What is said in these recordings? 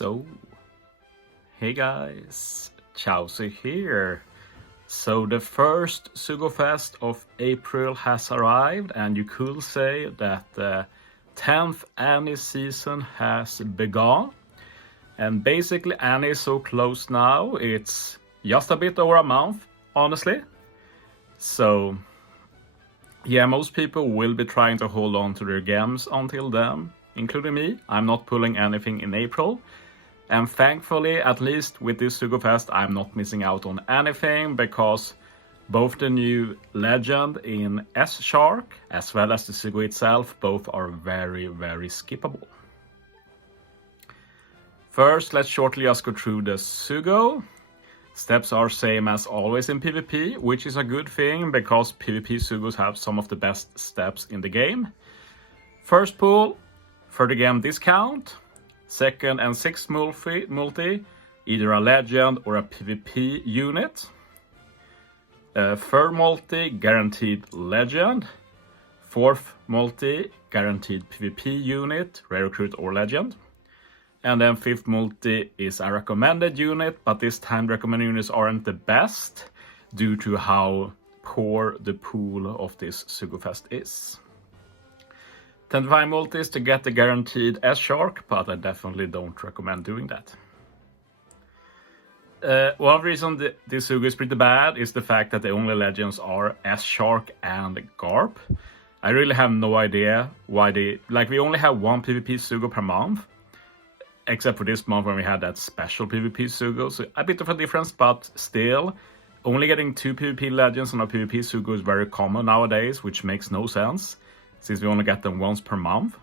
So, hey guys, Chauzu here. So the first Sugo Fest of April has arrived, and you could say that the 10th Annie season has begun. And basically Annie is so close now, it's just a bit over a month, honestly. So yeah, most people will be trying to hold on to their games until then, including me. I'm not pulling anything in April. And thankfully, at least with this Sugo Fest, I'm not missing out on anything, because both the new legend in S-Shark as well as the Sugo itself, both are very, very skippable. First, let's shortly just go through the Sugo. Steps are same as always in PvP, which is a good thing because PvP Sugos have some of the best steps in the game. First pull, 30 game discount. Second and sixth multi, either a legend or a PvP unit. Third multi, guaranteed legend. Fourth multi, guaranteed PvP unit, rare recruit or legend. And then fifth multi is a recommended unit, but this time the recommended units aren't the best due to how poor the pool of this Sugo Fest is. 25 multis to get the guaranteed S-Shark, but I definitely don't recommend doing that. One of the reasons this Sugo is pretty bad is the fact that the only legends are S-Shark and Garp. I really have no idea why we only have one PvP Sugo per month, except for this month when we had that special PvP Sugo, so a bit of a difference, but still, only getting 2 PvP legends on a PvP Sugo is very common nowadays, which makes no sense, since we only get them once per month.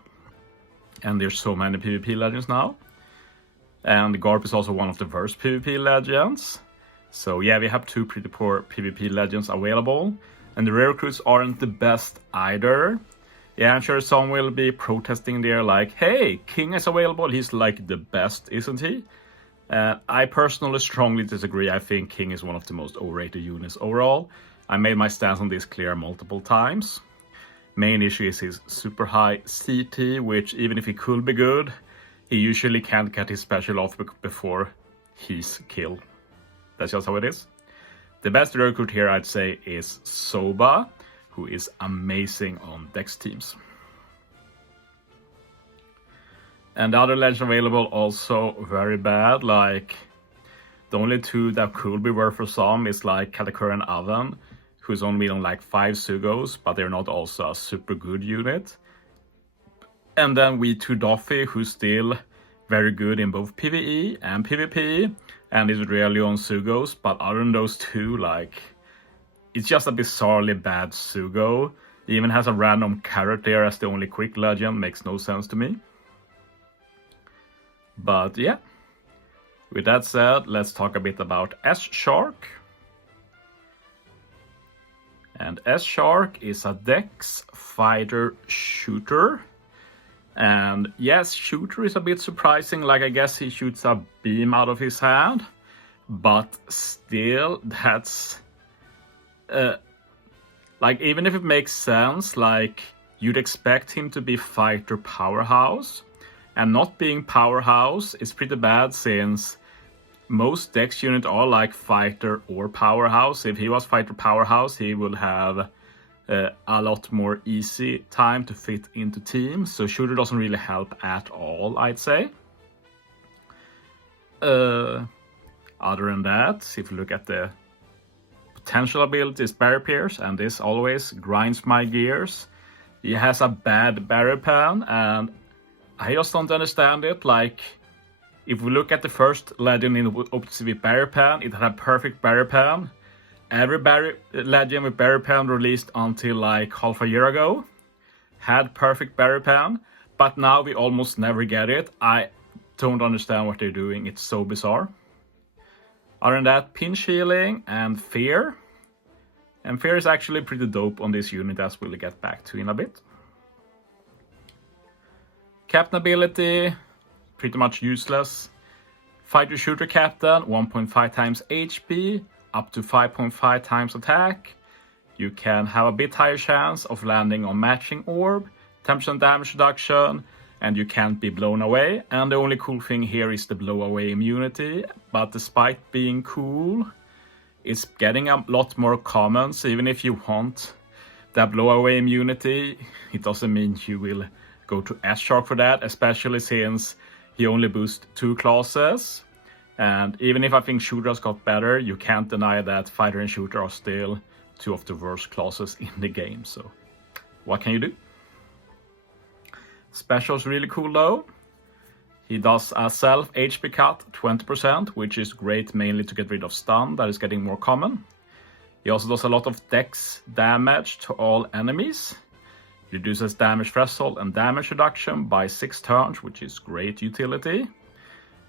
And there's so many PvP legends now. And Garp is also one of the worst PvP legends. So yeah, we have 2 pretty poor PvP legends available. And the rare recruits aren't the best either. Yeah, I'm sure some will be protesting there like, hey, King is available, he's like the best, isn't he? I personally strongly disagree. I think King is one of the most overrated units overall. I made my stance on this clear multiple times. Main issue is his super high CT, which even if he could be good, he usually can't get his special off before he's killed. That's just how it is. The best recruit here, I'd say, is Soba, who is amazing on Dex teams. And the other legends available also very bad. Like, the only 2 that could be worth for some is like Katakura and Oven, who's only been on like 5 Sugos, but they're not also a super good unit. And then We2 Doffy, who's still very good in both PvE and PvP, and is rarely on Sugos, but other than those 2, like, it's just a bizarrely bad Sugo. He even has a random character as the only quick legend, makes no sense to me. But yeah, with that said, let's talk a bit about S-Shark. And S-Shark is a Dex fighter shooter. And yes, shooter is a bit surprising, like I guess he shoots a beam out of his hand. But still, that's... like, even if it makes sense, like, you'd expect him to be fighter powerhouse. And not being powerhouse is pretty bad, since most Dex units are like fighter or powerhouse. If he was fighter powerhouse, he would have a lot more easy time to fit into teams. So shooter doesn't really help at all, I'd say. Other than that, if you look at the potential abilities, Barrier Pierce, and this always grinds my gears. He has a bad barrier pan, and I just don't understand it. Like, if we look at the first legend in OPTC barrier pan, it had a perfect barrier pan. Every legend with barrier pan released until like half a year ago had perfect barrier pan, but now we almost never get it. I don't understand what they're doing. It's so bizarre. Other than that, pinch healing and fear. And fear is actually pretty dope on this unit, as we'll get back to in a bit. Captain ability, pretty much useless. Fighter shooter captain, 1.5 times HP, up to 5.5 times attack. You can have a bit higher chance of landing on matching orb, 10% damage reduction, and you can't be blown away. And the only cool thing here is the blow away immunity, but despite being cool, it's getting a lot more common. So even if you want that blow away immunity, it doesn't mean you will go to S-Shark for that, especially since he only boosts 2 classes. And even if I think Shooter has got better, you can't deny that Fighter and Shooter are still 2 of the worst classes in the game. So what can you do? Special's really cool though. He does a self HP cut 20%, which is great mainly to get rid of stun, that is getting more common. He also does a lot of dex damage to all enemies. Reduces damage threshold and damage reduction by 6 turns, which is great utility.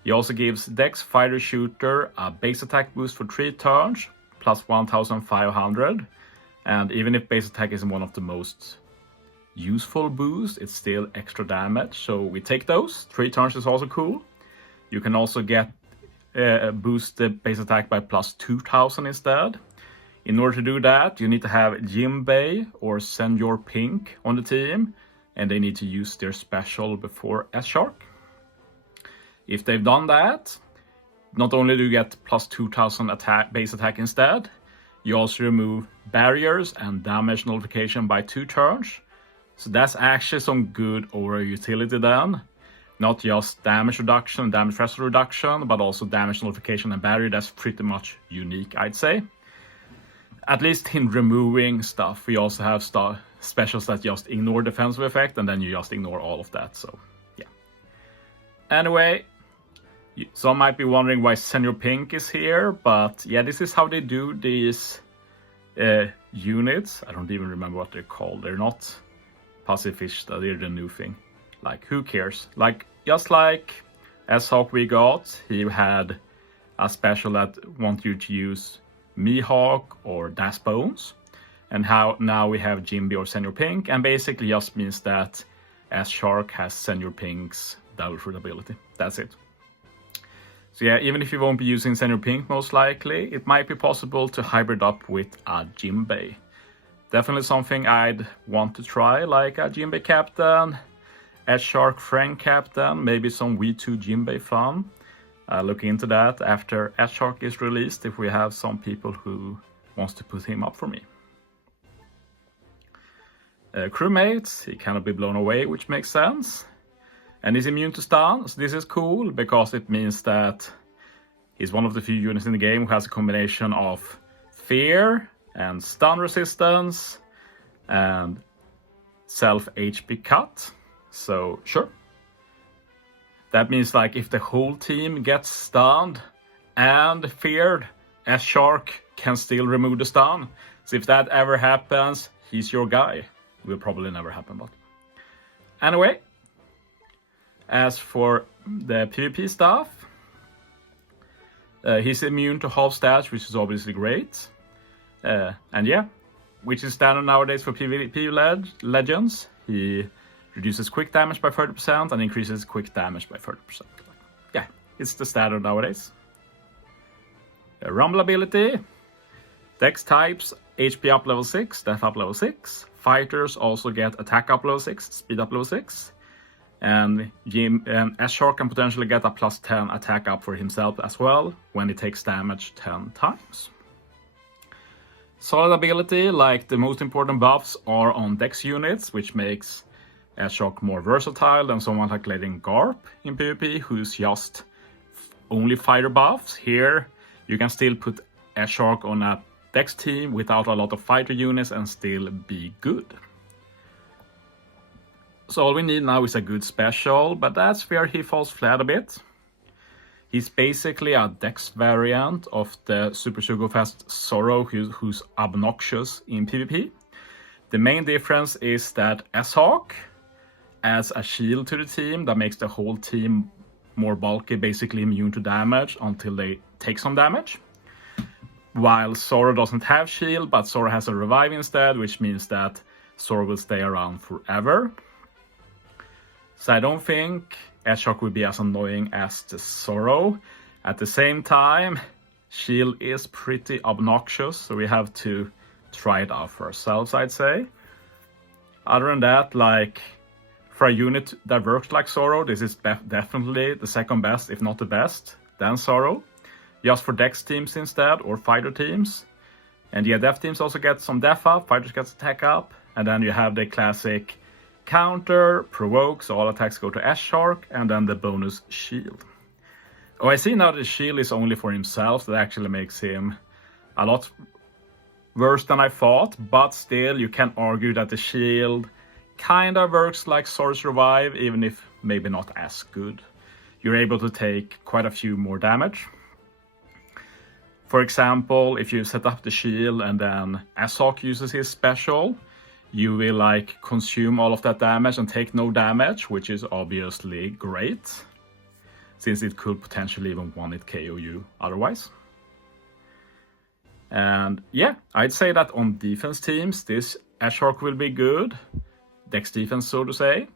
He also gives Dex Fighter Shooter a base attack boost for 3 turns, plus 1500. And even if base attack isn't one of the most useful boosts, it's still extra damage. So we take those. 3 turns is also cool. You can also get boost the base attack by plus 2000 instead. In order to do that, you need to have Jinbei or Senor Pink on the team, and they need to use their special before S-Shark. If they've done that, not only do you get plus 2000 base attack instead, you also remove barriers and damage nullification by 2 turns. So that's actually some good aura utility then. Not just damage reduction and damage threshold reduction, but also damage nullification and barrier. That's pretty much unique, I'd say. At least in removing stuff, we also have specials that just ignore defensive effect, and then you just ignore all of that, so yeah. Anyway, some might be wondering why Senor Pink is here, but yeah, this is how they do these units. I don't even remember what they're called. They're not pacifist, they're the new thing. Like, who cares? Like, just like S-Hawk we got, he had a special that wants you to use Mihawk or Das Bones, and how now we have Jinbei or Senor Pink, and basically just means that S-Shark has Senor Pink's double fruit ability. That's it. So yeah, even if you won't be using Senor Pink most likely, it might be possible to hybrid up with a Jinbei. Definitely something I'd want to try, like a Jinbei Captain, S-Shark Frank Captain, maybe some V2 Jinbei fun. Look into that after S-Shark is released, if we have some people who wants to put him up for me. Crewmates, he cannot be blown away, which makes sense. And he's immune to stuns. This is cool because it means that he's one of the few units in the game who has a combination of fear and stun resistance and self HP cut. So sure. That means like if the whole team gets stunned and feared, S-Shark can still remove the stun. So if that ever happens, he's your guy. It will probably never happen, but anyway. As for the PvP stuff, he's immune to half stats, which is obviously great. And yeah, which is standard nowadays for PvP legends. He reduces quick damage by 30% and increases quick damage by 30%. Yeah, it's the standard nowadays. Rumble ability. Dex types, HP up level 6, Death up level 6. Fighters also get attack up level 6, speed up level 6. And S-Shark can potentially get a plus 10 attack up for himself as well when he takes damage 10 times. Solid ability, like the most important buffs, are on Dex units, which makes S-Shark more versatile than someone like Legend Garp in PvP, who's just only fighter buffs. Here, you can still put S-Shark on a Dex team without a lot of fighter units and still be good. So all we need now is a good special, but that's where he falls flat a bit. He's basically a Dex variant of the Super Sugo Fast Zoro, who's obnoxious in PvP. The main difference is that S-Hawk adds a shield to the team that makes the whole team more bulky, basically immune to damage until they take some damage. While Zoro doesn't have shield, but Zoro has a revive instead, which means that Zoro will stay around forever. So I don't think S-Shark will be as annoying as the Zoro. At the same time, shield is pretty obnoxious, so we have to try it out for ourselves, I'd say. Other than that, like, For a unit that works like Zoro, this is definitely the second best, if not the best, than Zoro. Just for Dex teams instead, or fighter teams. And yeah, def teams also get some def up, fighters get attack up, and then you have the classic counter, provoke, so all attacks go to S-Shark, and then the bonus shield. Oh, I see now the shield is only for himself, so that actually makes him a lot worse than I thought, but still you can argue that the shield kinda works like Source Revive, even if maybe not as good. You're able to take quite a few more damage. For example, if you set up the shield and then Ashok uses his special, you will like consume all of that damage and take no damage, which is obviously great, since it could potentially even one-hit KO you otherwise. And yeah, I'd say that on defense teams, this Ashok will be good. Dex defense, so to say.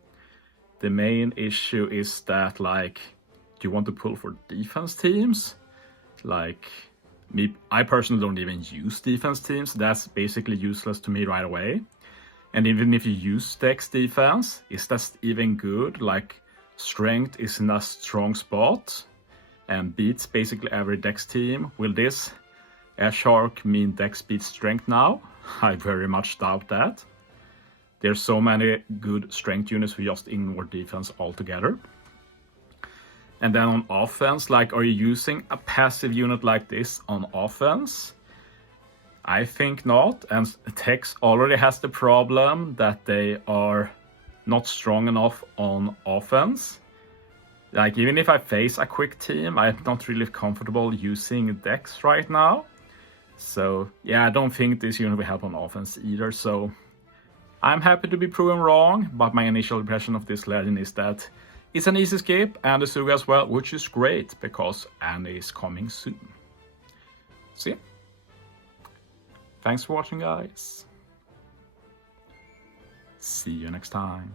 The main issue is that, like, do you want to pull for defense teams? Like, me, I personally don't even use defense teams. That's basically useless to me right away. And even if you use Dex defense, is that even good? Like, strength is in a strong spot and beats basically every Dex team. Will this Shark mean Dex beats strength now? I very much doubt that. There's so many good strength units who just ignore defense altogether. And then on offense, like, are you using a passive unit like this on offense? I think not. And Tex already has the problem that they are not strong enough on offense. Like, even if I face a quick team, I'm not really comfortable using Dex right now. So yeah, I don't think this unit will help on offense either. So I'm happy to be proven wrong, but my initial impression of this legend is that it's an easy skip, and the Sugo as well, which is great because Annie is coming soon. So yeah, thanks for watching, guys. See you next time.